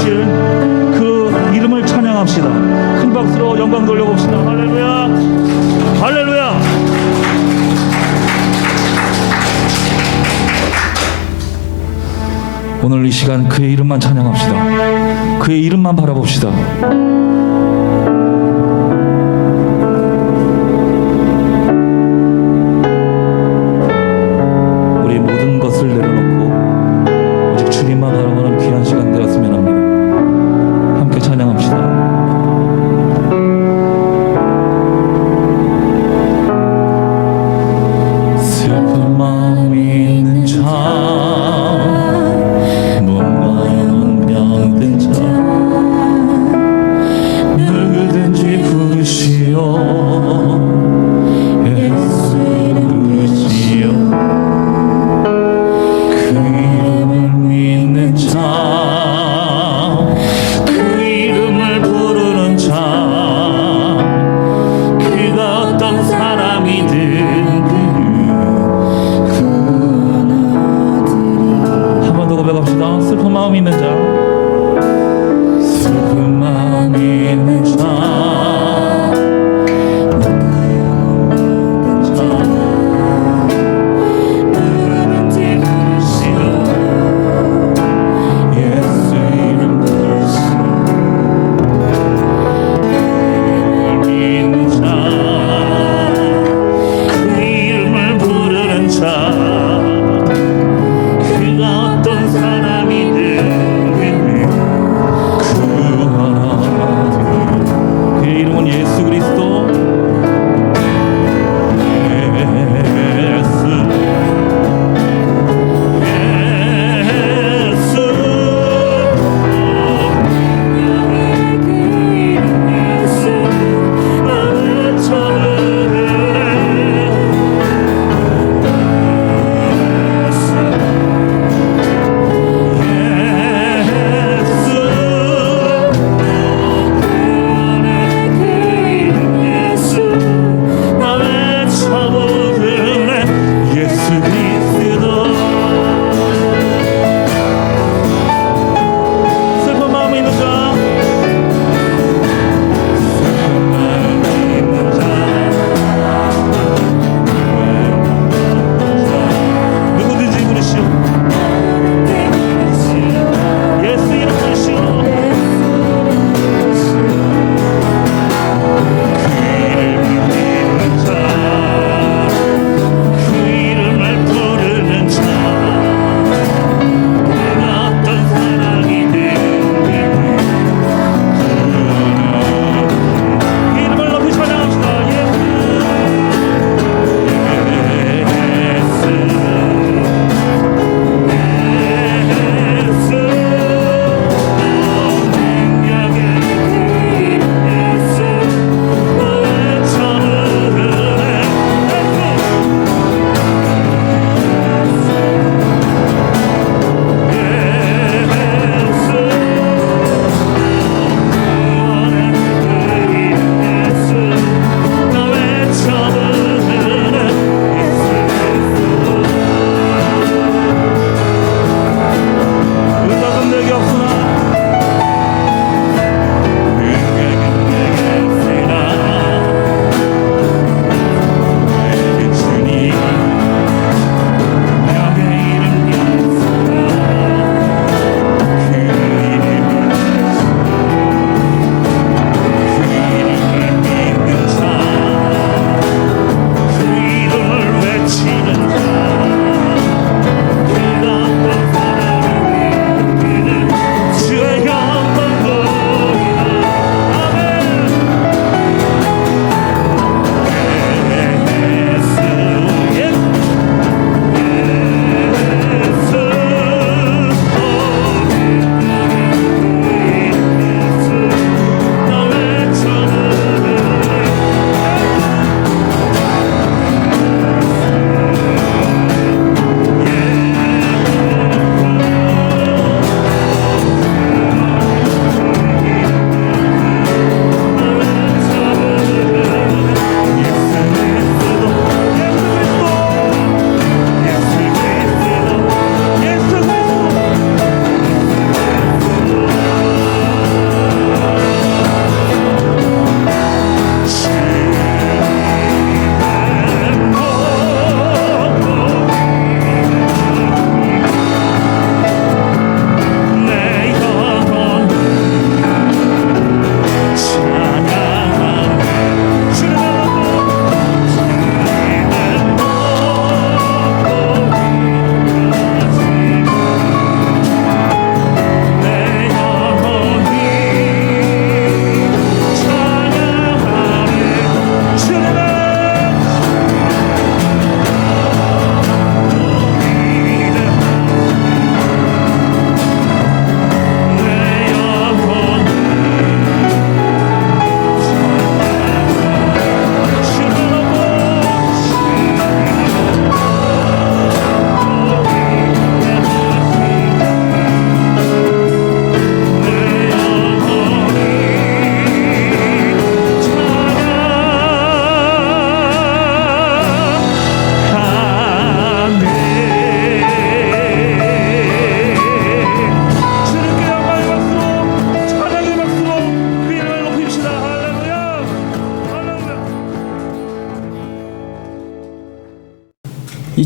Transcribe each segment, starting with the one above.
부르실 그 이름을 찬양합시다. 큰 박수로 영광 돌려봅시다. 할렐루야, 할렐루야. 오늘 이 시간 그의 이름만 찬양합시다. 그의 이름만 바라봅시다. 우리 모든 것을 내려놓고 오직 주님만 바라보는 귀한 시간 되었으면 합니다. 함께 찬양합시다. 슬픈 마음이 있는 자, 슬픈 마음이 있는 자, 슬픈 마음이 있는 자, 누구든지 부르시오. 예수 이름 부르시오. 믿는 자, 그 이름을 부르는 자, 그가 어떤 사람이든 그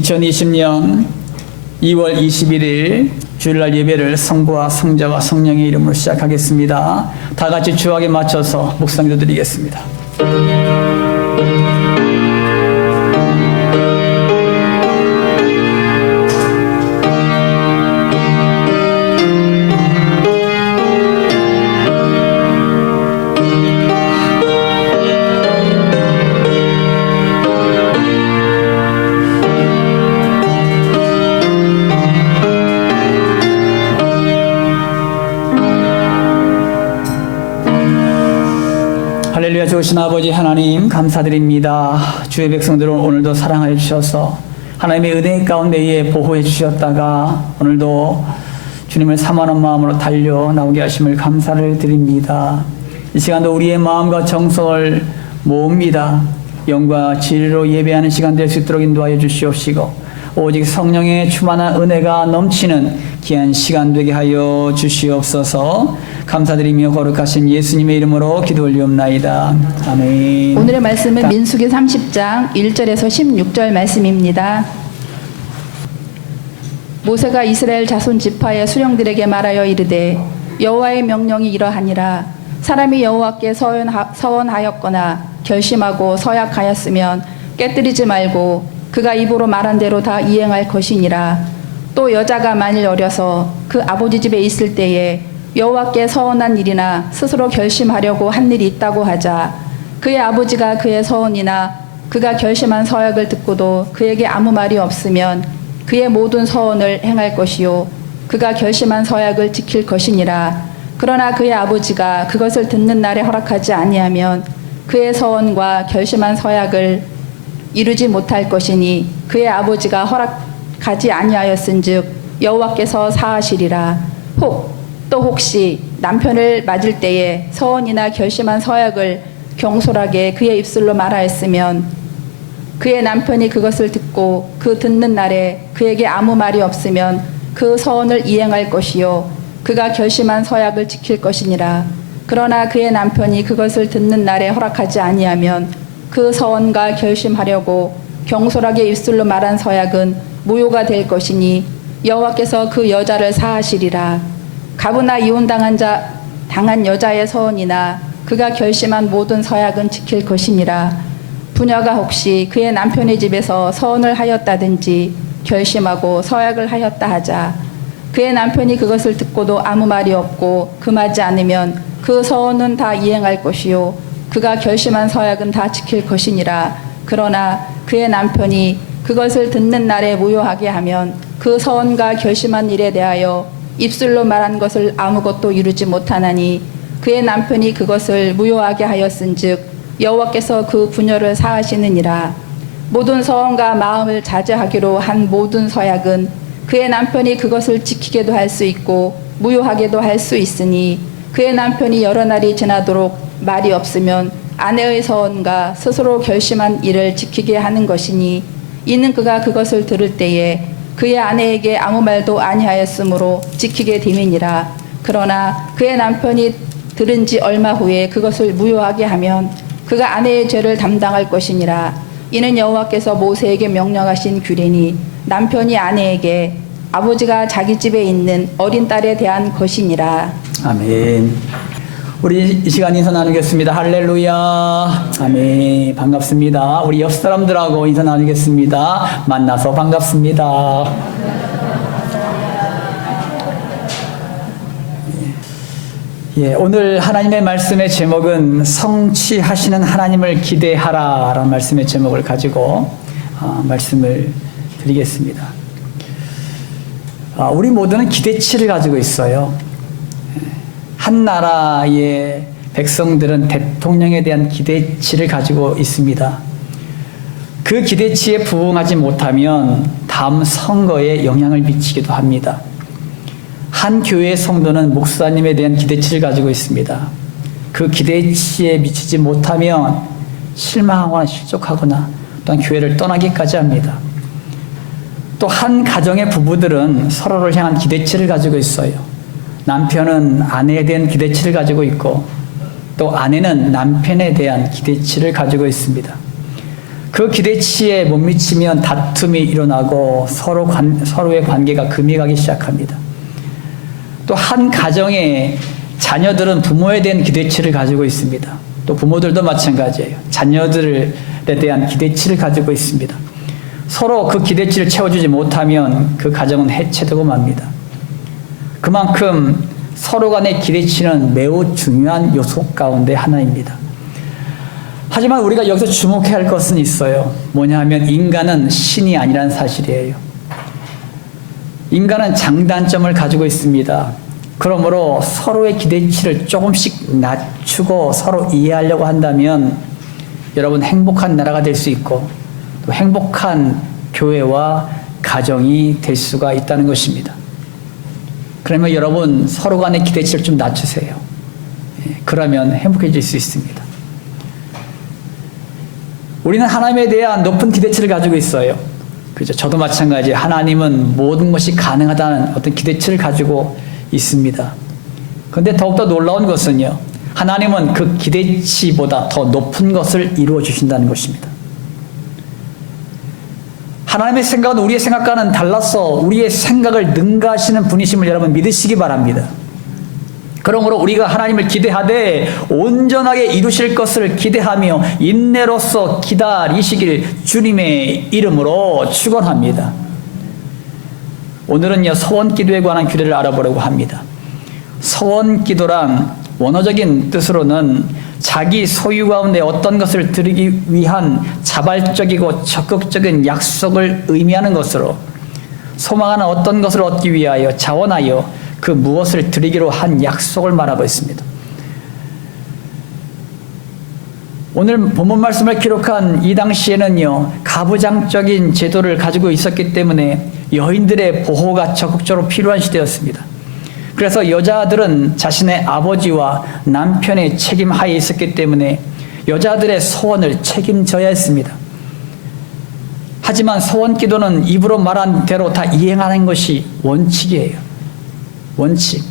2020년 2월 21일 주일날 예배를 성부와 성자와 성령의 이름으로 시작하겠습니다. 다 같이 주악에 맞춰서 묵상기도 드리겠습니다. 할렐루야. 좋으신 아버지 하나님 감사드립니다. 주의 백성들을 오늘도 사랑하여 주셔서 하나님의 은혜 가운데에 보호해 주셨다가 오늘도 주님을 사모하는 마음으로 달려 나오게 하심을 감사를 드립니다. 이 시간도 우리의 마음과 정성을 모읍니다. 영과 진리로 예배하는 시간 될 수 있도록 인도하여 주시옵시고 오직 성령의 충만한 은혜가 넘치는 귀한 시간 되게 하여 주시옵소서. 감사드리며 거룩하신 예수님의 이름으로 기도 올리옵나이다. 아멘. 오늘의 말씀은 민수기 30장 1절에서 16절 말씀입니다. 모세가 이스라엘 자손 지파의 수령들에게 말하여 이르되 여호와의 명령이 이러하니라. 사람이 여호와께 서원하였거나 결심하고 서약하였으면 깨뜨리지 말고 그가 입으로 말한 대로 다 이행할 것이니라. 또 여자가 만일 어려서 그 아버지 집에 있을 때에 여호와께 서원한 일이나 스스로 결심하려고 한 일이 있다고 하자 그의 아버지가 그의 서원이나 그가 결심한 서약을 듣고도 그에게 아무 말이 없으면 그의 모든 서원을 행할 것이요 그가 결심한 서약을 지킬 것이니라. 그러나 그의 아버지가 그것을 듣는 날에 허락하지 아니하면 그의 서원과 결심한 서약을 이루지 못할 것이니 그의 아버지가 허락하지 아니하였은즉 여호와께서 사하시리라. 또 혹시 남편을 맞을 때에 서원이나 결심한 서약을 경솔하게 그의 입술로 말하였으면 그의 남편이 그것을 듣고 그 듣는 날에 그에게 아무 말이 없으면 그 서원을 이행할 것이요 그가 결심한 서약을 지킬 것이니라. 그러나 그의 남편이 그것을 듣는 날에 허락하지 아니하면 그 서원과 결심하려고 경솔하게 입술로 말한 서약은 무효가 될 것이니 여호와께서 그 여자를 사하시리라. 가부나 이혼당한 당한 여자의 서원이나 그가 결심한 모든 서약은 지킬 것이니라. 부녀가 혹시 그의 남편의 집에서 서원을 하였다든지 결심하고 서약을 하였다 하자 그의 남편이 그것을 듣고도 아무 말이 없고 금하지 않으면 그 서원은 다 이행할 것이요 그가 결심한 서약은 다 지킬 것이니라. 그러나 그의 남편이 그것을 듣는 날에 무효하게 하면 그 서원과 결심한 일에 대하여 입술로 말한 것을 아무것도 이루지 못하나니 그의 남편이 그것을 무효하게 하였은즉 여호와께서 그 부녀를 사하시느니라. 모든 서원과 마음을 자제하기로 한 모든 서약은 그의 남편이 그것을 지키게도 할 수 있고 무효하게도 할 수 있으니 그의 남편이 여러 날이 지나도록 말이 없으면 아내의 서원과 스스로 결심한 일을 지키게 하는 것이니 이는 그가 그것을 들을 때에 그의 아내에게 아무 말도 아니하였으므로 지키게 됨이니라. 그러나 그의 남편이 들은 지 얼마 후에 그것을 무효하게 하면 그가 아내의 죄를 담당할 것이니라. 이는 여호와께서 모세에게 명령하신 규례니 남편이 아내에게 아버지가 자기 집에 있는 어린 딸에 대한 것이니라. 아멘. 우리 이 시간 인사 나누겠습니다. 할렐루야. 아멘. 반갑습니다. 우리 옆 사람들하고 인사 나누겠습니다. 만나서 반갑습니다. 예, 오늘 하나님의 말씀의 제목은 성취하시는 하나님을 기대하라 라는 말씀의 제목을 가지고 말씀을 드리겠습니다. 우리 모두는 기대치를 가지고 있어요. 한 나라의 백성들은 대통령에 대한 기대치를 가지고 있습니다. 그 기대치에 부응하지 못하면 다음 선거에 영향을 미치기도 합니다. 한 교회의 성도는 목사님에 대한 기대치를 가지고 있습니다. 그 기대치에 미치지 못하면 실망하거나 실족하거나 또한 교회를 떠나기까지 합니다. 또 한 가정의 부부들은 서로를 향한 기대치를 가지고 있어요. 남편은 아내에 대한 기대치를 가지고 있고 또 아내는 남편에 대한 기대치를 가지고 있습니다. 그 기대치에 못 미치면 다툼이 일어나고 서로의 관계가 금이 가기 시작합니다. 또 한 가정의 자녀들은 부모에 대한 기대치를 가지고 있습니다. 또 부모들도 마찬가지예요. 자녀들에 대한 기대치를 가지고 있습니다. 서로 그 기대치를 채워주지 못하면 그 가정은 해체되고 맙니다. 그만큼 서로 간의 기대치는 매우 중요한 요소 가운데 하나입니다. 하지만 우리가 여기서 주목해야 할 것은 있어요. 뭐냐 하면 인간은 신이 아니라는 사실이에요. 인간은 장단점을 가지고 있습니다. 그러므로 서로의 기대치를 조금씩 낮추고 서로 이해하려고 한다면 여러분 행복한 나라가 될 수 있고 또 행복한 교회와 가정이 될 수가 있다는 것입니다. 그러면 여러분 서로 간의 기대치를 좀 낮추세요. 그러면 행복해질 수 있습니다. 우리는 하나님에 대한 높은 기대치를 가지고 있어요. 그죠? 저도 마찬가지. 하나님은 모든 것이 가능하다는 어떤 기대치를 가지고 있습니다. 그런데 더욱더 놀라운 것은요. 하나님은 그 기대치보다 더 높은 것을 이루어 주신다는 것입니다. 하나님의 생각은 우리의 생각과는 달라서 우리의 생각을 능가하시는 분이심을 여러분 믿으시기 바랍니다. 그러므로 우리가 하나님을 기대하되 온전하게 이루실 것을 기대하며 인내로서 기다리시길 주님의 이름으로 축원합니다. 오늘은요 서원기도에 관한 규례를 알아보려고 합니다. 서원기도란 원어적인 뜻으로는 자기 소유 가운데 어떤 것을 드리기 위한 자발적이고 적극적인 약속을 의미하는 것으로 소망하는 어떤 것을 얻기 위하여 자원하여 그 무엇을 드리기로 한 약속을 말하고 있습니다. 오늘 본문 말씀을 기록한 이 당시에는요 가부장적인 제도를 가지고 있었기 때문에 여인들의 보호가 적극적으로 필요한 시대였습니다. 그래서 여자들은 자신의 아버지와 남편의 책임 하에 있었기 때문에 여자들의 소원을 책임져야 했습니다. 하지만 소원기도는 입으로 말한 대로 다 이행하는 것이 원칙이에요. 원칙.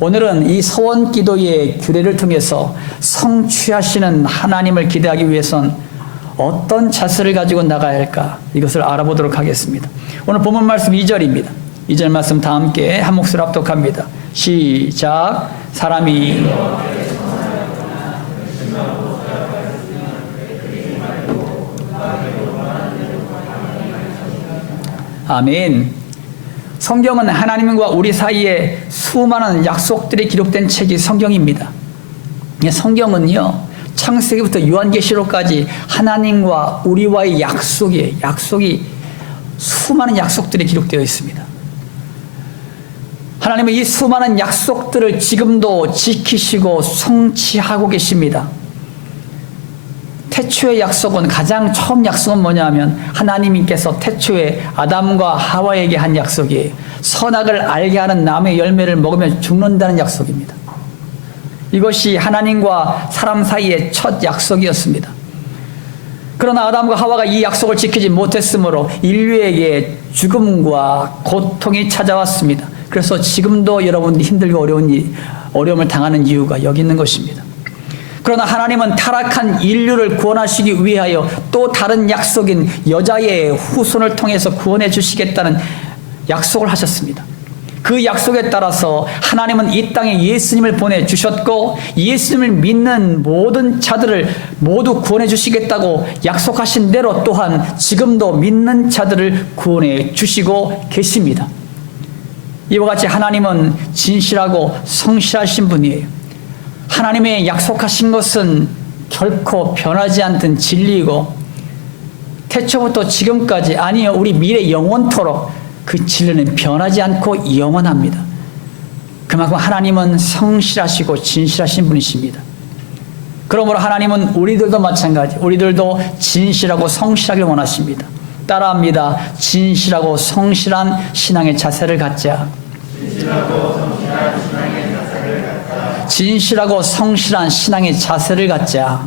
오늘은 이 소원기도의 규례를 통해서 성취하시는 하나님을 기대하기 위해선 어떤 자세를 가지고 나가야 할까? 이것을 알아보도록 하겠습니다. 오늘 본문 말씀 2절입니다. 2절 말씀 다 함께 한 목소리로 합독합니다. 시작. 사람이 아멘. 성경은 하나님과 우리 사이에 수많은 약속들이 기록된 책이 성경입니다. 성경은요 창세기부터 요한계시록까지 하나님과 우리와의 약속이 수많은 약속들이 기록되어 있습니다. 하나님은 이 수많은 약속들을 지금도 지키시고 성취하고 계십니다. 태초의 약속은 가장 처음 약속은 뭐냐면 하나님께서 태초에 아담과 하와에게 한 약속이에요. 선악을 알게 하는 나무의 열매를 먹으면 죽는다는 약속입니다. 이것이 하나님과 사람 사이의 첫 약속이었습니다. 그러나 아담과 하와가 이 약속을 지키지 못했으므로 인류에게 죽음과 고통이 찾아왔습니다. 그래서 지금도 여러분들이 힘들고 어려움을 당하는 이유가 여기 있는 것입니다. 그러나 하나님은 타락한 인류를 구원하시기 위하여 또 다른 약속인 여자의 후손을 통해서 구원해 주시겠다는 약속을 하셨습니다. 그 약속에 따라서 하나님은 이 땅에 예수님을 보내주셨고 예수님을 믿는 모든 자들을 모두 구원해 주시겠다고 약속하신 대로 또한 지금도 믿는 자들을 구원해 주시고 계십니다. 이와 같이 하나님은 진실하고 성실하신 분이에요. 하나님의 약속하신 것은 결코 변하지 않던 진리이고 태초부터 지금까지 아니요 우리 미래 영원토록 그 진리는 변하지 않고 영원합니다. 그만큼 하나님은 성실하시고 진실하신 분이십니다. 그러므로 하나님은 우리들도 마찬가지 우리들도 진실하고 성실하길 원하십니다. 따라합니다. 진실하고 성실한 신앙의 자세를 갖자. 진실하고 성실한 신앙의 자세를 갖자.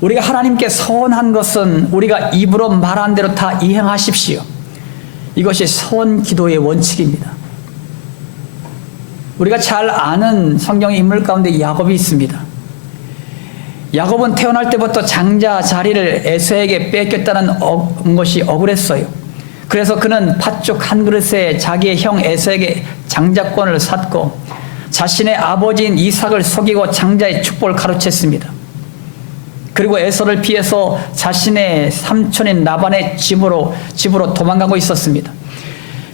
우리가 하나님께 서원한 것은 우리가 입으로 말한 대로 다 이행하십시오. 이것이 서원 기도의 원칙입니다. 우리가 잘 아는 성경의 인물 가운데 야곱이 있습니다. 야곱은 태어날 때부터 장자 자리를 에서에게 뺏겼다는 것이 억울했어요. 그래서 그는 팥죽 한 그릇에 자기의 형 에서에게 장자권을 샀고 자신의 아버지인 이삭을 속이고 장자의 축복을 가로챘습니다. 그리고 에서를 피해서 자신의 삼촌인 라반의 집으로 도망가고 있었습니다.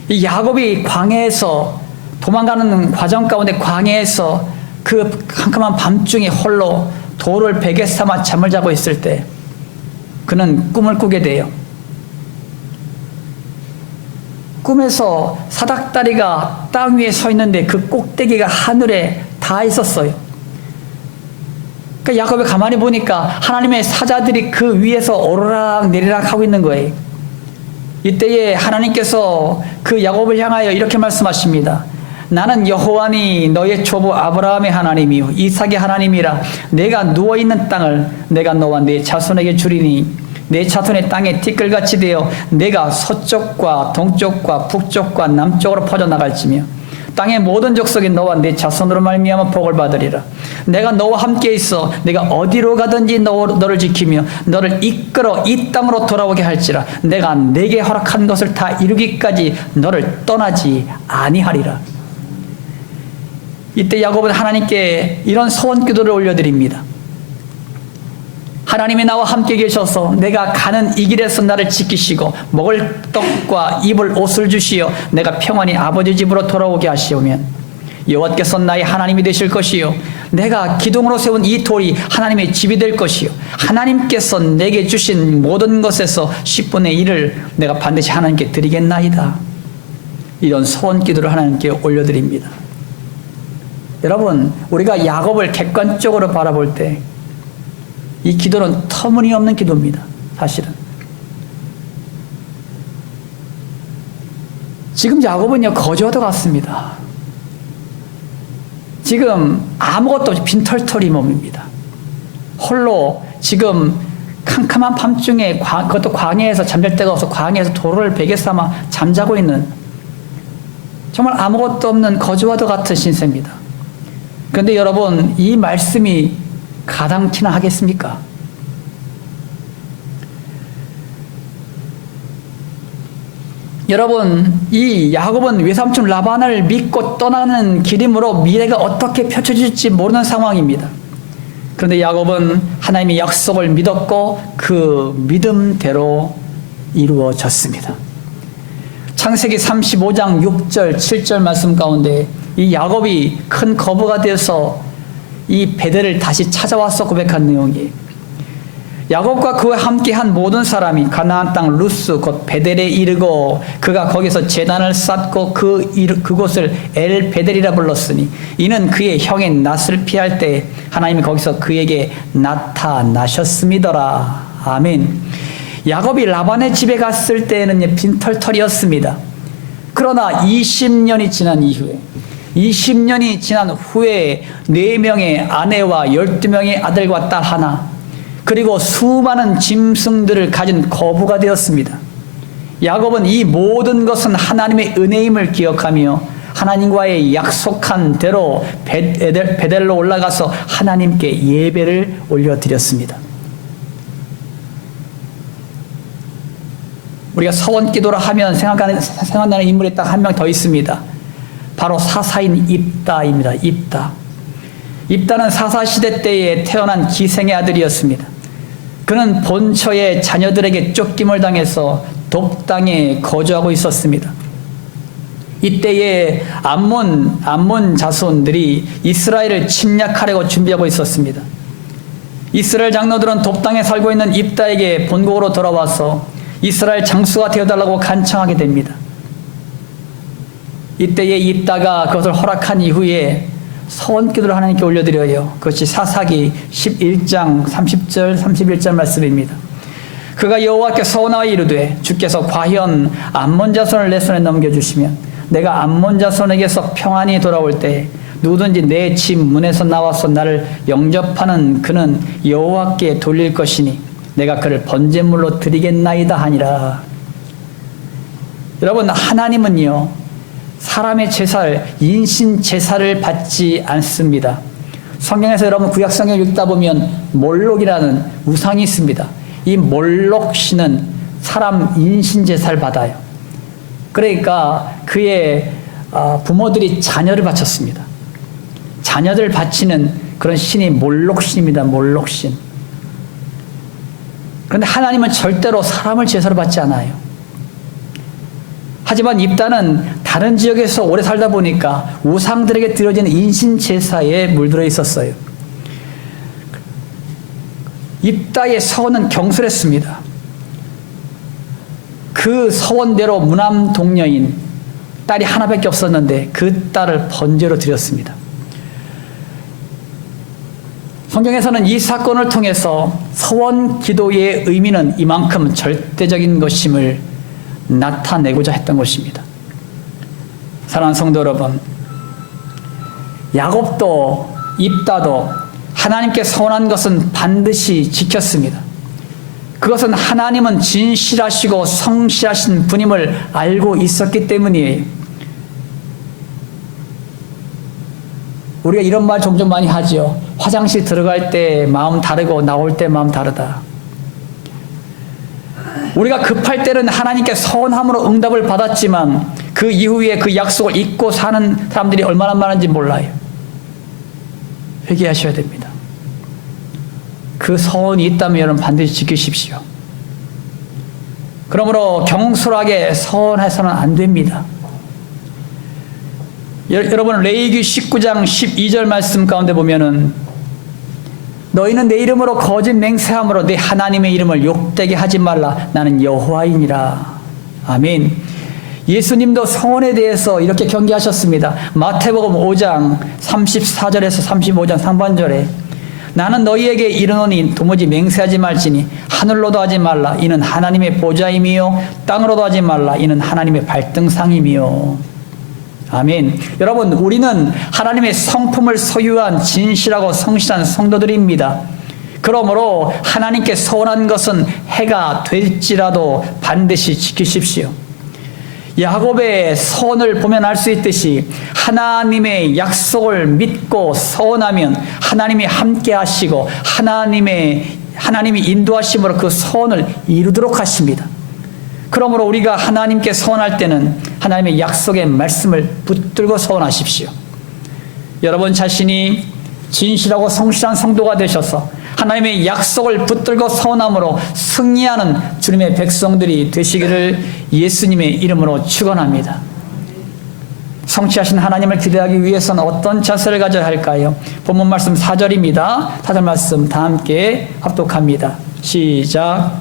이 야곱이 광야에서 도망가는 과정 가운데 광야에서 그 캄캄한 밤중에 홀로 돌을 베개 삼아 잠을 자고 있을 때 그는 꿈을 꾸게 돼요. 꿈에서 사닥다리가 땅 위에 서 있는데 그 꼭대기가 하늘에 닿아 있었어요. 그러니까 야곱이 가만히 보니까 하나님의 사자들이 그 위에서 오르락 내리락 하고 있는 거예요. 이때에 하나님께서 그 야곱을 향하여 이렇게 말씀하십니다. 나는 여호와니 너의 조부 아브라함의 하나님이요 이삭의 하나님이라. 내가 누워있는 땅을 내가 너와 네 자손에게 주리니 내 자손의 땅에 티끌같이 되어 내가 서쪽과 동쪽과 북쪽과 남쪽으로 퍼져나갈지며 땅의 모든 족속이 너와 네 자손으로 말미암아 복을 받으리라. 내가 너와 함께 있어 내가 어디로 가든지 너를 지키며 너를 이끌어 이 땅으로 돌아오게 할지라. 내가 내게 허락한 것을 다 이루기까지 너를 떠나지 아니하리라. 이때 야곱은 하나님께 이런 소원 기도를 올려드립니다. 하나님이 나와 함께 계셔서 내가 가는 이 길에서 나를 지키시고 먹을 떡과 입을 옷을 주시어 내가 평안히 아버지 집으로 돌아오게 하시오면 여호와께서 나의 하나님이 되실 것이요 내가 기둥으로 세운 이 돌이 하나님의 집이 될 것이요 하나님께서 내게 주신 모든 것에서 10분의 1을 내가 반드시 하나님께 드리겠나이다. 이런 소원 기도를 하나님께 올려드립니다. 여러분, 우리가 야곱을 객관적으로 바라볼 때 이 기도는 터무니없는 기도입니다. 사실은 지금 야곱은요 거지와도 같습니다. 지금 아무것도 없이 빈털터리 몸입니다. 홀로 지금 캄캄한 밤중에 그것도 광야에서 잠잘 데가 없어 광야에서 돌을 베개 삼아 잠자고 있는 정말 아무것도 없는 거지와도 같은 신세입니다. 그런데 여러분, 이 말씀이 가당키나 하겠습니까? 여러분, 이 야곱은 외삼촌 라반을 믿고 떠나는 길이므로 미래가 어떻게 펼쳐질지 모르는 상황입니다. 그런데 야곱은 하나님의 약속을 믿었고 그 믿음대로 이루어졌습니다. 창세기 35장 6절 7절 말씀 가운데 이 야곱이 큰 거부가 되어서 이 베델을 다시 찾아와서 고백한 내용이에요. 야곱과 그와 함께한 모든 사람이 가나안 땅 루스 곧 베델에 이르고 그가 거기서 제단을 쌓고 그곳을 엘 베델이라 불렀으니 이는 그의 형의 낫을 피할 때 하나님이 거기서 그에게 나타나셨음이더라. 아멘. 야곱이 라반의 집에 갔을 때에는 빈털털이었습니다. 그러나 20년이 지난 이후에 20년이 지난 후에 4명의 아내와 12명의 아들과 딸 하나 그리고 수많은 짐승들을 가진 거부가 되었습니다. 야곱은 이 모든 것은 하나님의 은혜임을 기억하며 하나님과의 약속한 대로 베델로 올라가서 하나님께 예배를 올려드렸습니다. 우리가 서원 기도를 하면 생각나는 인물이 딱 한 명 더 있습니다. 바로 사사인 입다입니다. 입다는 사사시대 때에 태어난 기생의 아들이었습니다. 그는 본처의 자녀들에게 쫓김을 당해서 독당에 거주하고 있었습니다. 이때에 암몬 자손들이 이스라엘을 침략하려고 준비하고 있었습니다. 이스라엘 장로들은 독당에 살고 있는 입다에게 본국으로 돌아와서 이스라엘 장수가 되어달라고 간청하게 됩니다. 이때에 입다가 그것을 허락한 이후에 서원기도를 하나님께 올려드려요. 그것이 사사기 11장 30절 31절 말씀입니다. 그가 여호와께 서원하여 이르되 주께서 과연 암몬 자손을 내 손에 넘겨주시면 내가 암몬 자손에게서 평안히 돌아올 때 누구든지 내 집 문에서 나와서 나를 영접하는 그는 여호와께 돌릴 것이니 내가 그를 번제물로 드리겠나이다 하니라. 여러분, 하나님은요 사람의 제사를 인신 제사를 받지 않습니다. 성경에서 여러분 구약 성경 읽다 보면 몰록이라는 우상이 있습니다. 이 몰록 신은 사람 인신 제사를 받아요. 그러니까 그의 부모들이 자녀를 바쳤습니다. 자녀들 바치는 그런 신이 몰록 신입니다. 몰록 신. 그런데 하나님은 절대로 사람을 제사로 받지 않아요. 하지만 입다는 다른 지역에서 오래 살다 보니까 우상들에게 드려지는 인신 제사에 물들어 있었어요. 입다의 서원은 경솔했습니다. 그 서원대로 무남 동녀인 딸이 하나밖에 없었는데 그 딸을 번제로 드렸습니다. 성경에서는 이 사건을 통해서 서원 기도의 의미는 이만큼 절대적인 것임을 나타내고자 했던 것입니다. 사랑하는 성도 여러분, 야곱도 입다도 하나님께 서원한 것은 반드시 지켰습니다. 그것은 하나님은 진실하시고 성실하신 분임을 알고 있었기 때문이에요. 우리가 이런 말 종종 많이 하죠. 화장실 들어갈 때 마음 다르고 나올 때 마음 다르다. 우리가 급할 때는 하나님께 서원함으로 응답을 받았지만 그 이후에 그 약속을 잊고 사는 사람들이 얼마나 많은지 몰라요. 회개하셔야 됩니다. 그 서원이 있다면 여러분 반드시 지키십시오. 그러므로 경솔하게 서원해서는 안 됩니다. 여러분 레위기 19장 12절 말씀 가운데 보면은 너희는 내 이름으로 거짓 맹세함으로 내 하나님의 이름을 욕되게 하지 말라. 나는 여호와이니라. 아멘. 예수님도 서원에 대해서 이렇게 경계하셨습니다. 마태복음 5장 34절에서 35장 상반절에 나는 너희에게 이르노니 도무지 맹세하지 말지니 하늘로도 하지 말라. 이는 하나님의 보좌임이요 땅으로도 하지 말라. 이는 하나님의 발등상임이요. 아멘. 여러분, 우리는 하나님의 성품을 소유한 진실하고 성실한 성도들입니다. 그러므로 하나님께 서원한 것은 해가 될지라도 반드시 지키십시오. 야곱의 서원을 보면 알 수 있듯이 하나님의 약속을 믿고 서원하면 하나님이 함께 하시고 하나님이 인도하심으로 그 서원을 이루도록 하십니다. 그러므로 우리가 하나님께 서원할 때는 하나님의 약속의 말씀을 붙들고 서원하십시오. 여러분 자신이 진실하고 성실한 성도가 되셔서 하나님의 약속을 붙들고 서원함으로 승리하는 주님의 백성들이 되시기를 예수님의 이름으로 축원합니다. 성취하신 하나님을 기대하기 위해서는 어떤 자세를 가져야 할까요? 본문 말씀 4절입니다. 4절 말씀 다 함께 합독합니다. 시작.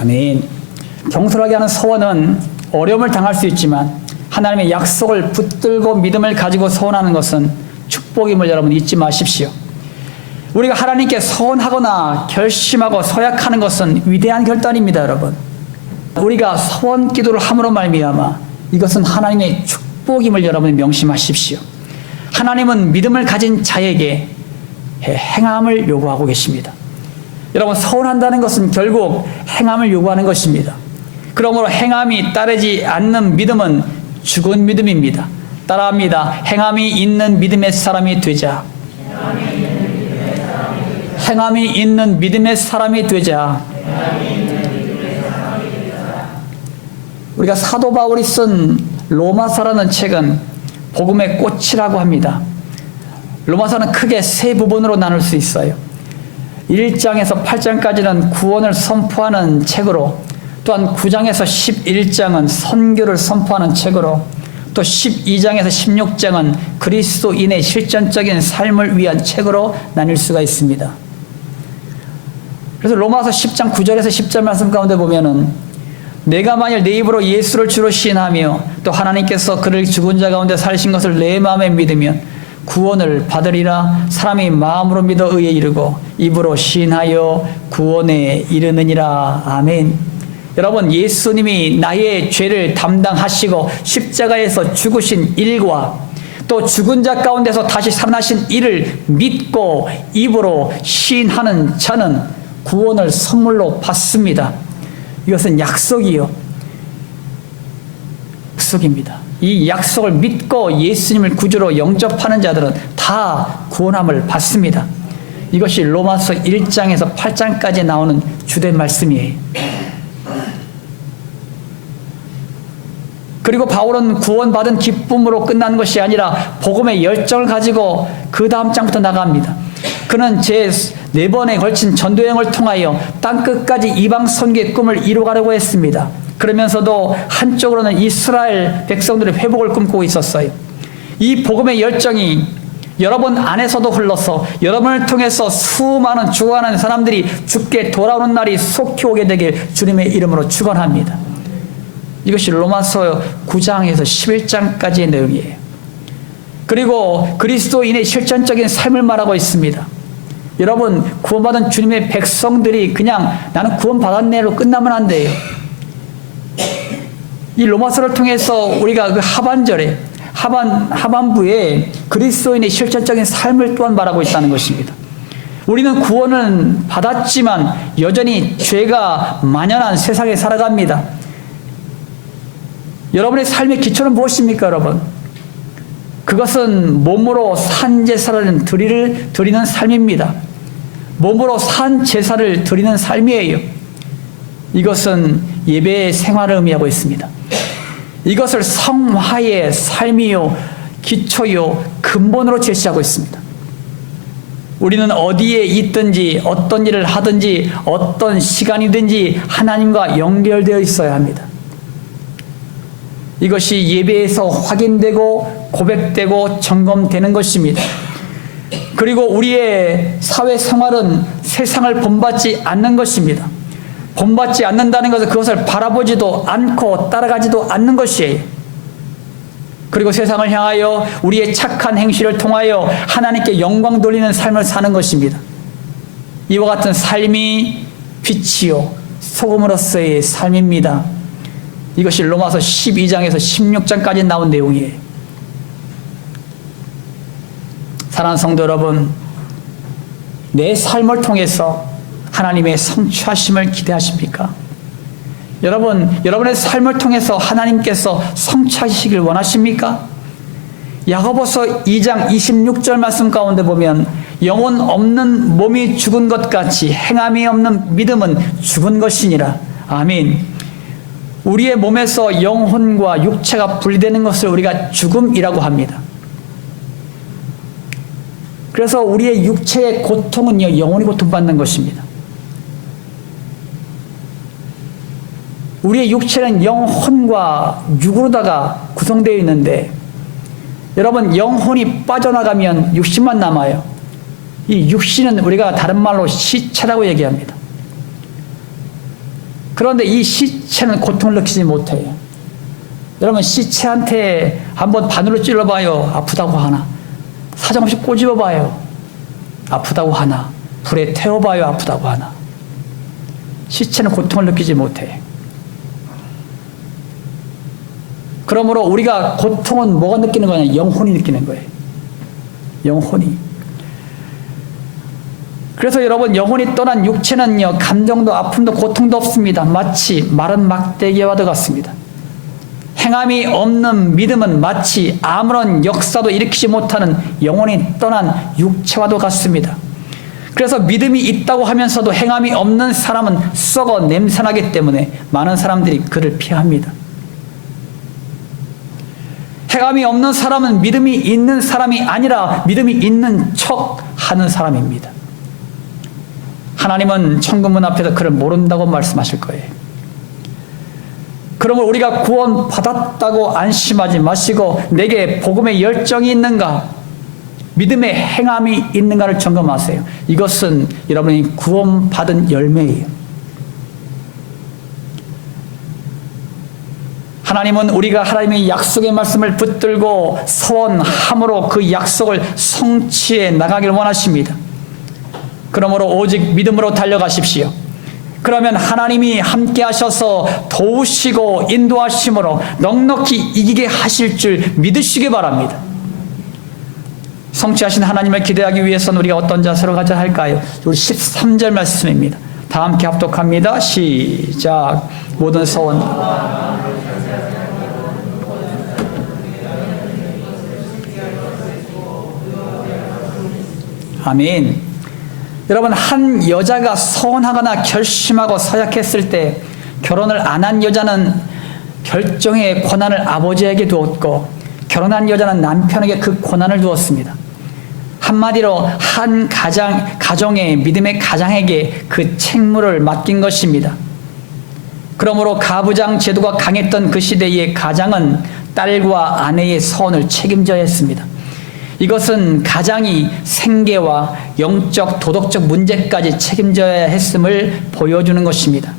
아멘. 경솔하게 하는 서원은 어려움을 당할 수 있지만 하나님의 약속을 붙들고 믿음을 가지고 서원하는 것은 축복임을 여러분 잊지 마십시오. 우리가 하나님께 서원하거나 결심하고 서약하는 것은 위대한 결단입니다, 여러분. 우리가 서원 기도를 함으로 말미암아 이것은 하나님의 축복임을 여러분 명심하십시오. 하나님은 믿음을 가진 자에게 행함을 요구하고 계십니다. 여러분, 서원한다는 것은 결국 행함을 요구하는 것입니다. 그러므로 행함이 따르지 않는 믿음은 죽은 믿음입니다. 따라합니다. 행함이 있는 믿음의 사람이 되자. 행함이 있는 믿음의 사람이 되자. 우리가 사도 바울이 쓴 로마서라는 책은 복음의 꽃이라고 합니다. 로마서는 크게 세 부분으로 나눌 수 있어요. 1장에서 8장까지는 구원을 선포하는 책으로, 또한 9장에서 11장은 선교를 선포하는 책으로, 또 12장에서 16장은 그리스도인의 실전적인 삶을 위한 책으로 나뉠 수가 있습니다. 그래서 로마서 10장 9절에서 10절 말씀 가운데 보면은 내가 만일 내 입으로 예수를 주로 시인하며 또 하나님께서 그를 죽은 자 가운데 살리신 것을 내 마음에 믿으면 구원을 받으리라. 사람이 마음으로 믿어 의에 이르고 입으로 시인하여 구원에 이르느니라. 아멘. 여러분, 예수님이 나의 죄를 담당하시고 십자가에서 죽으신 일과 또 죽은 자 가운데서 다시 살아나신 이를 믿고 입으로 시인하는 자는 구원을 선물로 받습니다. 이것은 약속이요. 약속입니다. 이 약속을 믿고 예수님을 구주로 영접하는 자들은 다 구원함을 받습니다. 이것이 로마서 1장에서 8장까지 나오는 주된 말씀이에요. 그리고 바울은 구원받은 기쁨으로 끝난 것이 아니라 복음의 열정을 가지고 그 다음 장부터 나갑니다. 그는 제 4번에 걸친 전도여행을 통하여 땅끝까지 이방 선교의 꿈을 이루가려고 했습니다. 그러면서도 한쪽으로는 이스라엘 백성들의 회복을 꿈꾸고 있었어요. 이 복음의 열정이 여러분 안에서도 흘러서 여러분을 통해서 수많은 죽어가는 사람들이 죽게 돌아오는 날이 속히 오게 되길 주님의 이름으로 축원합니다. 이것이 로마서 9장에서 11장까지의 내용이에요. 그리고 그리스도인의 실천적인 삶을 말하고 있습니다. 여러분, 구원받은 주님의 백성들이 그냥 나는 구원받았네로 끝나면 안 돼요. 이 로마서를 통해서 우리가 그 하반절에 하반부에 그리스도인의 실천적인 삶을 또한 말하고 있다는 것입니다. 우리는 구원은 받았지만 여전히 죄가 만연한 세상에 살아갑니다. 여러분의 삶의 기초는 무엇입니까, 여러분? 그것은 몸으로 산 제사를 드리는 삶입니다. 몸으로 산 제사를 드리는 삶이에요. 이것은 예배의 생활을 의미하고 있습니다. 이것을 성화의 삶이요, 기초요, 근본으로 제시하고 있습니다. 우리는 어디에 있든지 어떤 일을 하든지 어떤 시간이든지 하나님과 연결되어 있어야 합니다. 이것이 예배에서 확인되고 고백되고 점검되는 것입니다. 그리고 우리의 사회생활은 세상을 본받지 않는 것입니다. 본받지 않는다는 것은 그것을 바라보지도 않고 따라가지도 않는 것이에요. 그리고 세상을 향하여 우리의 착한 행실을 통하여 하나님께 영광 돌리는 삶을 사는 것입니다. 이와 같은 삶이 빛이요 소금으로서의 삶입니다. 이것이 로마서 12장에서 16장까지 나온 내용이에요. 사랑하는 성도 여러분, 내 삶을 통해서 하나님의 성취하심을 기대하십니까? 여러분의 삶을 통해서 하나님께서 성취하시길 원하십니까? 야고보서 2장 26절 말씀 가운데 보면 영혼 없는 몸이 죽은 것 같이 행함이 없는 믿음은 죽은 것이니라. 아멘. 우리의 몸에서 영혼과 육체가 분리되는 것을 우리가 죽음이라고 합니다. 그래서 우리의 육체의 고통은요, 영혼이 고통받는 것입니다. 우리의 육체는 영혼과 육으로다가 구성되어 있는데, 여러분, 영혼이 빠져나가면 육신만 남아요. 이 육신은 우리가 다른 말로 시체라고 얘기합니다. 그런데 이 시체는 고통을 느끼지 못해요. 여러분, 시체한테 한번 바늘로 찔러봐요. 아프다고 하나. 사정없이 꼬집어봐요. 아프다고 하나. 불에 태워봐요. 아프다고 하나. 시체는 고통을 느끼지 못해요. 그러므로 우리가 고통은 뭐가 느끼는 거냐? 영혼이 느끼는 거예요. 영혼이. 그래서 여러분, 영혼이 떠난 육체는요, 감정도 아픔도 고통도 없습니다. 마치 마른 막대기와도 같습니다. 행함이 없는 믿음은 마치 아무런 역사도 일으키지 못하는 영혼이 떠난 육체와도 같습니다. 그래서 믿음이 있다고 하면서도 행함이 없는 사람은 썩어 냄새나기 때문에 많은 사람들이 그를 피합니다. 행함이 없는 사람은 믿음이 있는 사람이 아니라 믿음이 있는 척 하는 사람입니다. 하나님은 천국문 앞에서 그를 모른다고 말씀하실 거예요. 그러므로 우리가 구원받았다고 안심하지 마시고 내게 복음의 열정이 있는가, 믿음의 행함이 있는가를 점검하세요. 이것은 여러분이 구원받은 열매예요. 하나님은 우리가 하나님의 약속의 말씀을 붙들고 서원함으로 그 약속을 성취해 나가길 원하십니다. 그러므로 오직 믿음으로 달려가십시오. 그러면 하나님이 함께 하셔서 도우시고 인도하심으로 넉넉히 이기게 하실 줄 믿으시기 바랍니다. 성취하신 하나님을 기대하기 위해서는 우리가 어떤 자세로 가져야 할까요? 우리 13절 말씀입니다. 다 함께 합독합니다. 시작. 모든 서원. 아멘. 여러분, 한 여자가 서원하거나 결심하고 서약했을 때 결혼을 안 한 여자는 결정의 권한을 아버지에게 두었고, 결혼한 여자는 남편에게 그 권한을 두었습니다. 한마디로 한 가정의 믿음의 가장에게 그 책무를 맡긴 것입니다. 그러므로 가부장 제도가 강했던 그 시대의 가장은 딸과 아내의 서원을 책임져야 했습니다. 이것은 가장이 생계와 영적, 도덕적 문제까지 책임져야 했음을 보여주는 것입니다.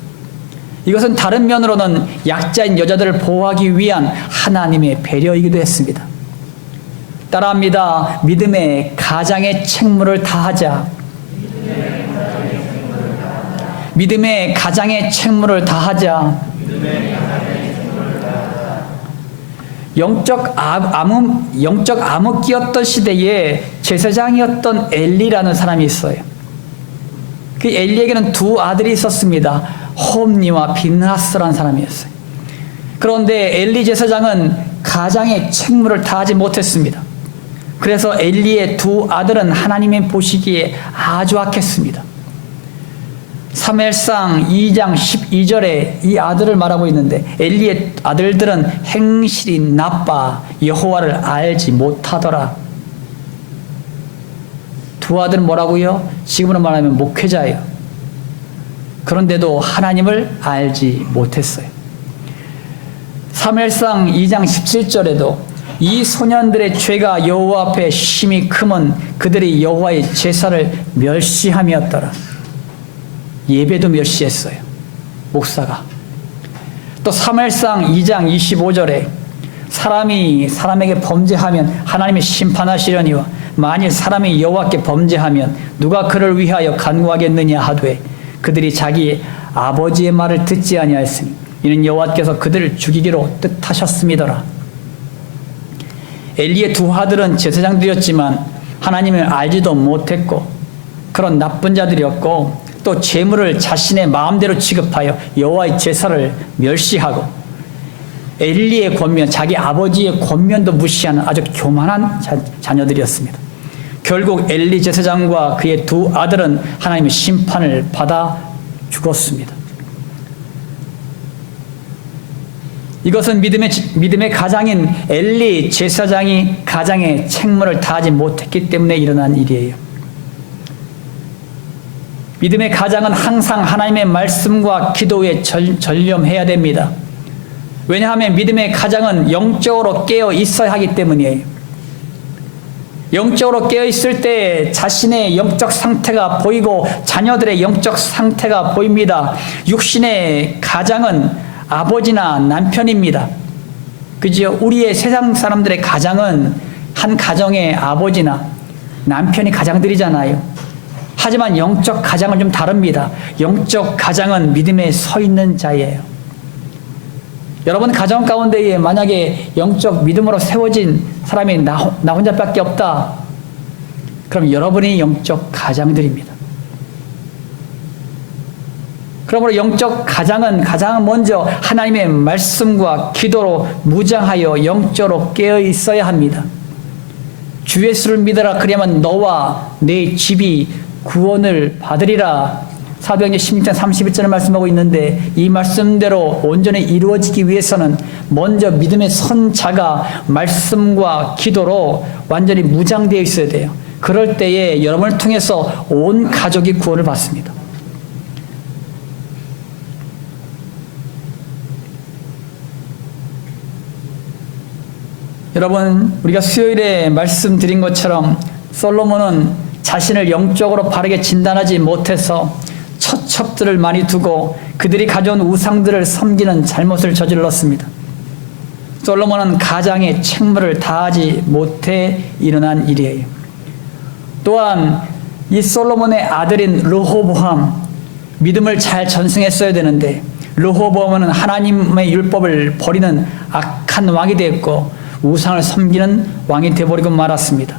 이것은 다른 면으로는 약자인 여자들을 보호하기 위한 하나님의 배려이기도 했습니다. 따라합니다. 믿음의 가장의 책무를 다하자. 믿음의 가장의 책무를 다하자. 영적 암흑기였던 시대에 제사장이었던 엘리라는 사람이 있어요. 그 엘리에게는 두 아들이 있었습니다. 홈니와 빈하스라는 사람이었어요. 그런데 엘리 제사장은 가장의 책무를 다하지 못했습니다. 그래서 엘리의 두 아들은 하나님의 보시기에 아주 악했습니다. 사무엘상 2장 12절에 이 아들을 말하고 있는데, 엘리의 아들들은 행실이 나빠 여호와를 알지 못하더라. 두 아들은 뭐라고요? 지금으로 말하면 목회자예요. 그런데도 하나님을 알지 못했어요. 사무엘상 2장 17절에도 이 소년들의 죄가 여호와 앞에 심히 크면 그들이 여호와의 제사를 멸시함이었더라. 예배도 멸시했어요, 목사가. 또 사무엘상 2장 25절에 사람이 사람에게 범죄하면 하나님이 심판하시려니와 만일 사람이 여호와께 범죄하면 누가 그를 위하여 간구하겠느냐 하되 그들이 자기 아버지의 말을 듣지 아니하였으니 이는 여호와께서 그들을 죽이기로 뜻하셨음이더라. 엘리의 두 아들은 제사장들이었지만 하나님을 알지도 못했고 그런 나쁜 자들이었고, 또 재물을 자신의 마음대로 취급하여 여호와의 제사를 멸시하고 엘리의 권면, 자기 아버지의 권면도 무시하는 아주 교만한 자녀들이었습니다. 결국 엘리 제사장과 그의 두 아들은 하나님의 심판을 받아 죽었습니다. 이것은 믿음의 가장인 엘리 제사장이 가장의 책무를 다하지 못했기 때문에 일어난 일이에요. 믿음의 가장은 항상 하나님의 말씀과 기도에 전념해야 됩니다. 왜냐하면 믿음의 가장은 영적으로 깨어 있어야 하기 때문이에요. 영적으로 깨어 있을 때 자신의 영적 상태가 보이고 자녀들의 영적 상태가 보입니다. 육신의 가장은 아버지나 남편입니다. 그죠? 우리의 세상 사람들의 가장은 한 가정의 아버지나 남편이 가장들이잖아요. 하지만 영적 가장은 좀 다릅니다. 영적 가장은 믿음에 서 있는 자예요. 여러분 가정 가운데에 만약에 영적 믿음으로 세워진 사람이 나 혼자밖에 없다, 그럼 여러분이 영적 가장들입니다. 그러므로 영적 가장은 가장 먼저 하나님의 말씀과 기도로 무장하여 영적으로 깨어 있어야 합니다. 주 예수를 믿어라, 그리하면 너와 네 집이 구원을 받으리라. 사도행전 16장 31절을 말씀하고 있는데, 이 말씀대로 온전히 이루어지기 위해서는 먼저 믿음의 선 자가 말씀과 기도로 완전히 무장되어 있어야 돼요. 그럴 때에 여러분을 통해서 온 가족이 구원을 받습니다. 여러분, 우리가 수요일에 말씀드린 것처럼 솔로몬은 자신을 영적으로 바르게 진단하지 못해서 처첩들을 많이 두고 그들이 가져온 우상들을 섬기는 잘못을 저질렀습니다. 솔로몬은 가장의 책무를 다하지 못해 일어난 일이에요. 또한 이 솔로몬의 아들인 르호보암, 믿음을 잘 전승했어야 되는데 르호보암은 하나님의 율법을 버리는 악한 왕이 되었고 우상을 섬기는 왕이 되어버리고 말았습니다.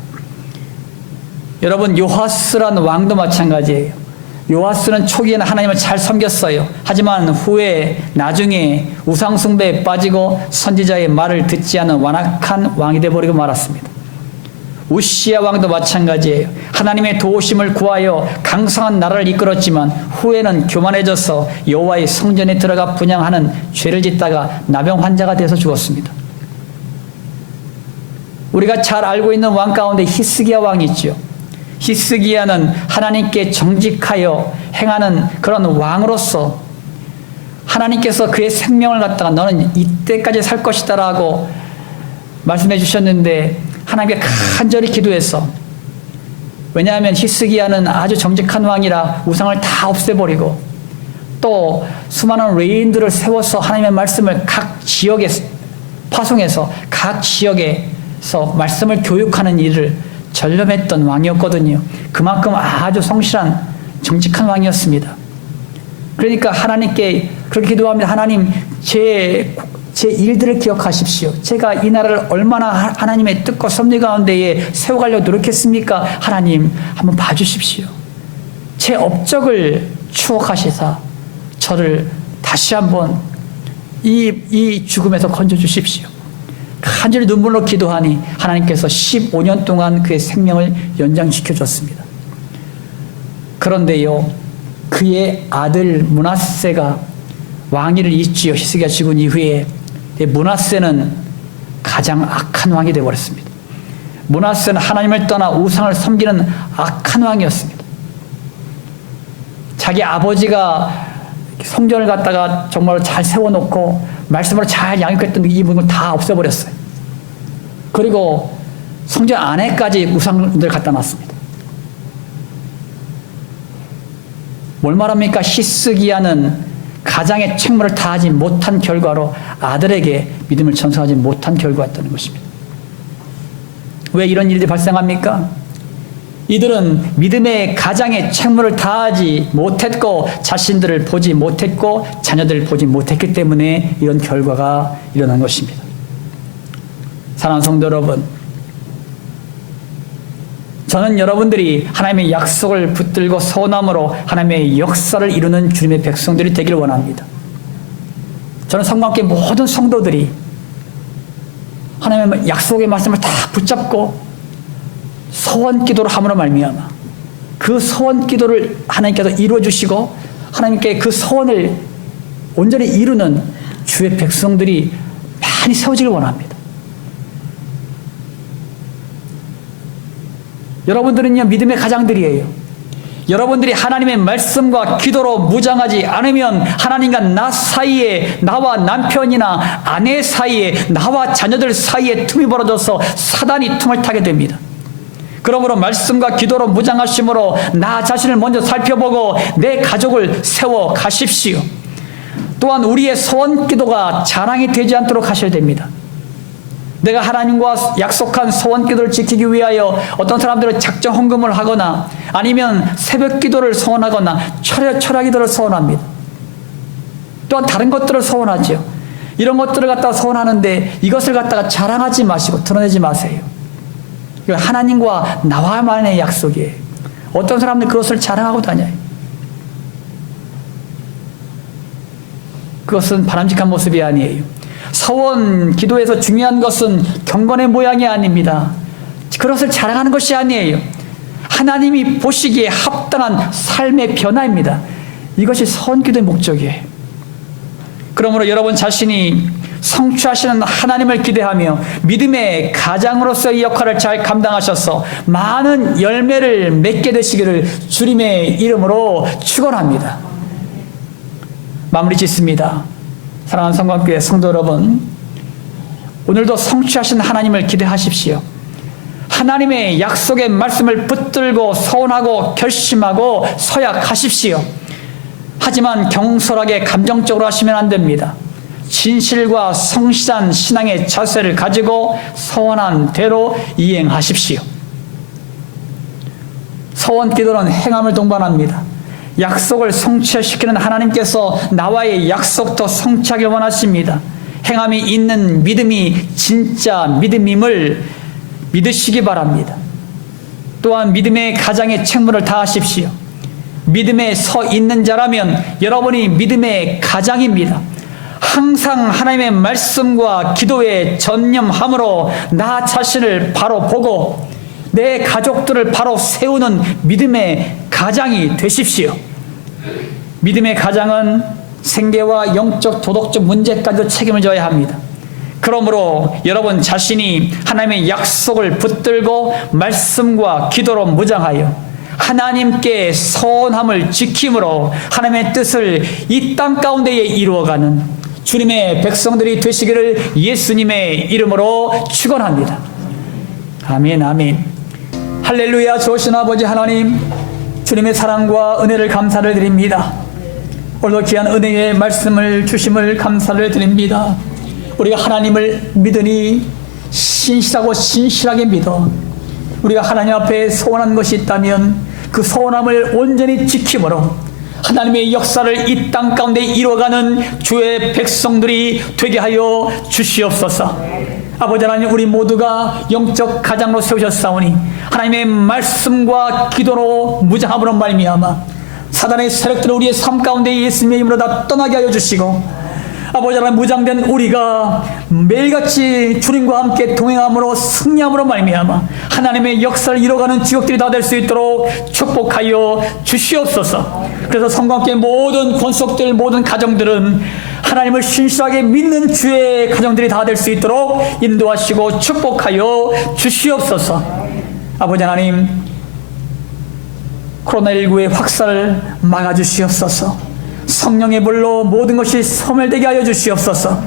여러분, 요하스라는 왕도 마찬가지예요. 요아스는 초기에는 하나님을 잘 섬겼어요. 하지만 후에 나중에 우상숭배에 빠지고 선지자의 말을 듣지 않은 완악한 왕이 되어버리고 말았습니다. 우시야 왕도 마찬가지예요. 하나님의 도우심을 구하여 강성한 나라를 이끌었지만 후에는 교만해져서 여호와의 성전에 들어가 분향하는 죄를 짓다가 나병 환자가 되어서 죽었습니다. 우리가 잘 알고 있는 왕 가운데 히스기야 왕이 있죠. 히스기야는 하나님께 정직하여 행하는 그런 왕으로서 하나님께서 그의 생명을 갖다가 너는 이때까지 살 것이다 라고 말씀해 주셨는데 하나님께 간절히 기도해서, 왜냐하면 히스기야는 아주 정직한 왕이라 우상을 다 없애버리고 또 수많은 레인들을 세워서 하나님의 말씀을 각 지역에 파송해서 각 지역에서 말씀을 교육하는 일을 전념했던 왕이었거든요. 그만큼 아주 성실한 정직한 왕이었습니다. 그러니까 하나님께 그렇게 기도합니다. 하나님, 제 일들을 기억하십시오. 제가 이 나라를 얼마나 하나님의 뜻과 섭리 가운데에 세워가려고 노력했습니까? 하나님, 한번 봐주십시오. 제 업적을 추억하시사 저를 다시 한번 이 죽음에서 건져주십시오. 간절히 눈물로 기도하니 하나님께서 15년 동안 그의 생명을 연장시켜줬습니다. 그런데요, 그의 아들 므낫세가 왕위를 잇지요. 히스기야 죽은 이후에 므낫세는 가장 악한 왕이 되어버렸습니다. 므낫세는 하나님을 떠나 우상을 섬기는 악한 왕이었습니다. 자기 아버지가 성전을 갖다가 정말 잘 세워놓고 말씀으로 잘 양육했던 이 부분을 다 없애버렸어요. 그리고 성전 안에까지 우상들을 갖다 놨습니다. 뭘 말합니까? 히스기야는 가장의 책무를 다하지 못한 결과로 아들에게 믿음을 전수하지 못한 결과였다는 것입니다. 왜 이런 일들이 발생합니까? 이들은 믿음의 가장의 책무를 다하지 못했고 자신들을 보지 못했고 자녀들을 보지 못했기 때문에 이런 결과가 일어난 것입니다. 사랑하는 성도 여러분, 저는 여러분들이 하나님의 약속을 붙들고 서원함으로 하나님의 역사를 이루는 주님의 백성들이 되기를 원합니다. 저는 성관계 모든 성도들이 하나님의 약속의 말씀을 다 붙잡고 소원 기도를 함으로 말미암아 그 소원 기도를 하나님께서 이루어 주시고 하나님께 그 소원을 온전히 이루는 주의 백성들이 많이 세워지길 원합니다. 여러분들은요, 믿음의 가장들이에요. 여러분들이 하나님의 말씀과 기도로 무장하지 않으면 하나님과 나 사이에, 나와 남편이나 아내 사이에, 나와 자녀들 사이에 틈이 벌어져서 사단이 틈을 타게 됩니다. 그러므로 말씀과 기도로 무장하심으로 나 자신을 먼저 살펴보고 내 가족을 세워 가십시오. 또한 우리의 소원 기도가 자랑이 되지 않도록 하셔야 됩니다. 내가 하나님과 약속한 소원 기도를 지키기 위하여 어떤 사람들은 작정 헌금을 하거나 아니면 새벽 기도를 소원하거나 철야 기도를 소원합니다. 또한 다른 것들을 소원하죠. 이런 것들을 갖다가 소원하는데 이것을 갖다가 자랑하지 마시고 드러내지 마세요. 이건 하나님과 나와만의 약속이에요. 어떤 사람들은 그것을 자랑하고 다녀요. 그것은 바람직한 모습이 아니에요. 서원 기도에서 중요한 것은 경건의 모양이 아닙니다. 그것을 자랑하는 것이 아니에요. 하나님이 보시기에 합당한 삶의 변화입니다. 이것이 서원 기도의 목적이에요. 그러므로 여러분 자신이 성취하시는 하나님을 기대하며 믿음의 가장으로서의 역할을 잘 감당하셔서 많은 열매를 맺게 되시기를 주님의 이름으로 축원합니다. 마무리 짓습니다. 사랑하는 성관교회 성도 여러분, 오늘도 성취하신 하나님을 기대하십시오. 하나님의 약속의 말씀을 붙들고 서원하고 결심하고 서약하십시오. 하지만 경솔하게 감정적으로 하시면 안 됩니다. 진실과 성실한 신앙의 자세를 가지고 서원한 대로 이행하십시오. 서원 기도는 행함을 동반합니다. 약속을 성취시키는 하나님께서 나와의 약속도 성취하길 원하십니다. 행함이 있는 믿음이 진짜 믿음임을 믿으시기 바랍니다. 또한 믿음의 가장의 책무를 다하십시오. 믿음에 서 있는 자라면 여러분이 믿음의 가장입니다. 항상 하나님의 말씀과 기도에 전념함으로 나 자신을 바로 보고 내 가족들을 바로 세우는 믿음의 가장이 되십시오. 믿음의 가장은 생계와 영적 도덕적 문제까지도 책임을 져야 합니다. 그러므로 여러분 자신이 하나님의 약속을 붙들고 말씀과 기도로 무장하여 하나님께 선함을 지킴으로 하나님의 뜻을 이 땅 가운데에 이루어가는 주님의 백성들이 되시기를 예수님의 이름으로 축원합니다. 아멘, 아멘. 할렐루야. 좋으신 아버지 하나님, 주님의 사랑과 은혜를 감사를 드립니다. 오늘도 귀한 은혜의 말씀을 주심을 감사를 드립니다. 우리가 하나님을 믿으니 신실하고 신실하게 믿어 우리가 하나님 앞에 소원한 것이 있다면 그 소원함을 온전히 지킴으로 하나님의 역사를 이 땅 가운데 이루어가는 주의 백성들이 되게 하여 주시옵소서. 아버지 하나님, 우리 모두가 영적 가장으로 세우셨사오니 하나님의 말씀과 기도로 무장함으로 말미암아 사단의 세력들을 우리의 삶 가운데 예수님의 이름으로 다 떠나게 하여 주시고, 아버지 하나님, 무장된 우리가 매일같이 주님과 함께 동행함으로 승리함으로 말미암아 하나님의 역사를 이뤄가는 지역들이 다 될 수 있도록 축복하여 주시옵소서. 그래서 성과 함께 모든 권속들, 모든 가정들은 하나님을 신실하게 믿는 주의 가정들이 다 될 수 있도록 인도하시고 축복하여 주시옵소서. 아버지 하나님, 코로나19의 확산을 막아주시옵소서. 성령의 불로 모든 것이 소멸되게 하여 주시옵소서.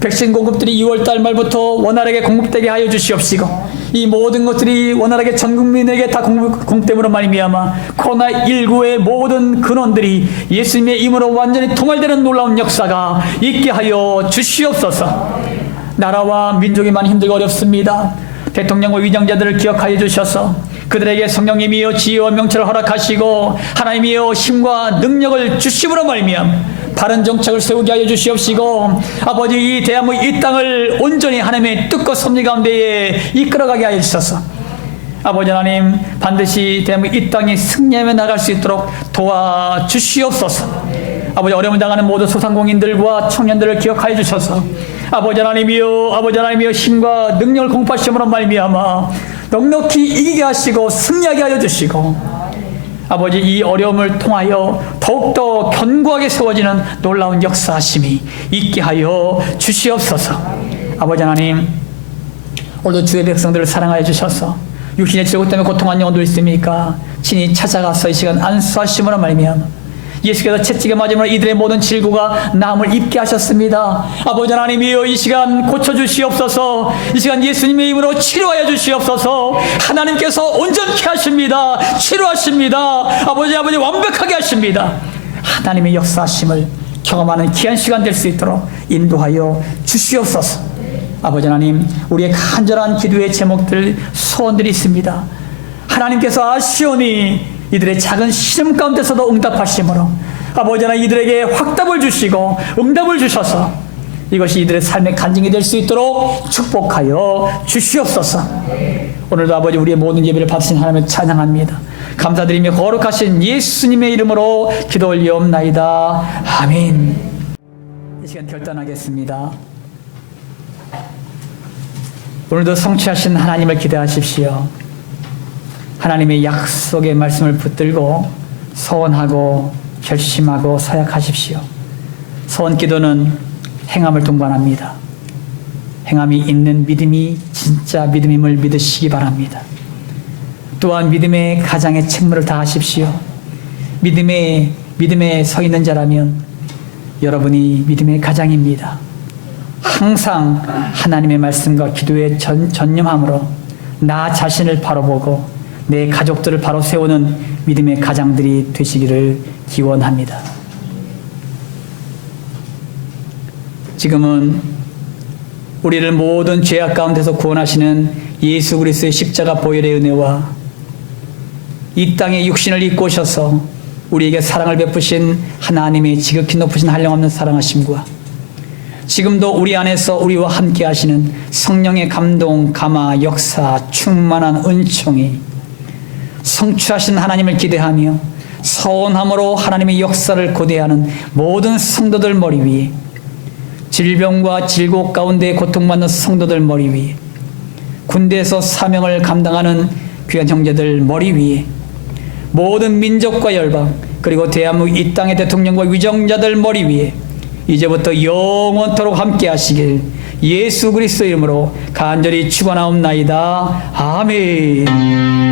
백신 공급들이 2월달 말부터 원활하게 공급되게 하여 주시옵시고, 이 모든 것들이 원활하게 전 국민에게 다 공급됨으로 말미암아 코로나19의 모든 근원들이 예수님의 이름으로 완전히 통할되는 놀라운 역사가 있게 하여 주시옵소서. 나라와 민족이 많이 힘들고 어렵습니다. 대통령과 위정자들을 기억하여 주셔서 그들에게 성령님이여 지혜와 명철을 허락하시고 하나님이여 힘과 능력을 주심으로 말미암아 바른 정책을 세우게 하여 주시옵시고, 아버지 이 대한민국 이 땅을 온전히 하나님의 뜻과 섭리 가운데에 이끌어가게 하여 주셔서 아버지 하나님, 반드시 대한민국 이 땅이 승리하며 나갈 수 있도록 도와주시옵소서. 아버지, 어려움을 당하는 모든 소상공인들과 청년들을 기억하여 주셔서 아버지 하나님이여 힘과 능력을 공급하심으로 말미암아 넉넉히 이기게 하시고 승리하게 하여 주시고, 아버지 이 어려움을 통하여 더욱더 견고하게 세워지는 놀라운 역사하심이 있게 하여 주시옵소서. 아버지 하나님, 오늘도 주의 백성들을 사랑하여 주셔서 육신의 질고 때문에 고통한 영혼도 있습니까? 친히 찾아가서 이 시간 안수하심으로 말미암아 예수께서 채찍에 맞으면 이들의 모든 질고가 나음을 입게 하셨습니다. 아버지 하나님이여, 이 시간 고쳐주시옵소서. 이 시간 예수님의 이름으로 치료하여 주시옵소서. 하나님께서 온전케 하십니다. 치료하십니다. 아버지 완벽하게 하십니다. 하나님의 역사하심을 경험하는 귀한 시간 될 수 있도록 인도하여 주시옵소서. 아버지 하나님, 우리의 간절한 기도의 제목들, 소원들이 있습니다. 하나님께서 아시오니 이들의 작은 시름 가운데서도 응답하심으로 아버지 하나님, 이들에게 확답을 주시고 응답을 주셔서 이것이 이들의 삶의 간증이 될 수 있도록 축복하여 주시옵소서. 오늘도 아버지 우리의 모든 예배를 받으신 하나님을 찬양합니다. 감사드리며 거룩하신 예수님의 이름으로 기도 올리옵나이다. 아멘. 이 시간 결단하겠습니다. 오늘도 성취하신 하나님을 기대하십시오. 하나님의 약속의 말씀을 붙들고 소원하고 결심하고 서약하십시오. 소원 기도는 행함을 동반합니다. 행함이 있는 믿음이 진짜 믿음임을 믿으시기 바랍니다. 또한 믿음의 가장의 책무를 다하십시오. 믿음에 서 있는 자라면 여러분이 믿음의 가장입니다. 항상 하나님의 말씀과 기도에 전념함으로 나 자신을 바로 보고 내 가족들을 바로 세우는 믿음의 가장들이 되시기를 기원합니다. 지금은 우리를 모든 죄악 가운데서 구원하시는 예수 그리스도의 십자가 보혈의 은혜와 이 땅에 육신을 입고 오셔서 우리에게 사랑을 베푸신 하나님의 지극히 높으신 한량없는 사랑하심과 지금도 우리 안에서 우리와 함께 하시는 성령의 감동, 감화, 역사, 충만한 은총이 성취하신 하나님을 기대하며 서원함으로 하나님의 역사를 고대하는 모든 성도들 머리 위에, 질병과 질곡 가운데 고통받는 성도들 머리 위에, 군대에서 사명을 감당하는 귀한 형제들 머리 위에, 모든 민족과 열방, 그리고 대한민국 이 땅의 대통령과 위정자들 머리 위에 이제부터 영원토록 함께 하시길 예수 그리스도 이름으로 간절히 축원하옵나이다. 아멘.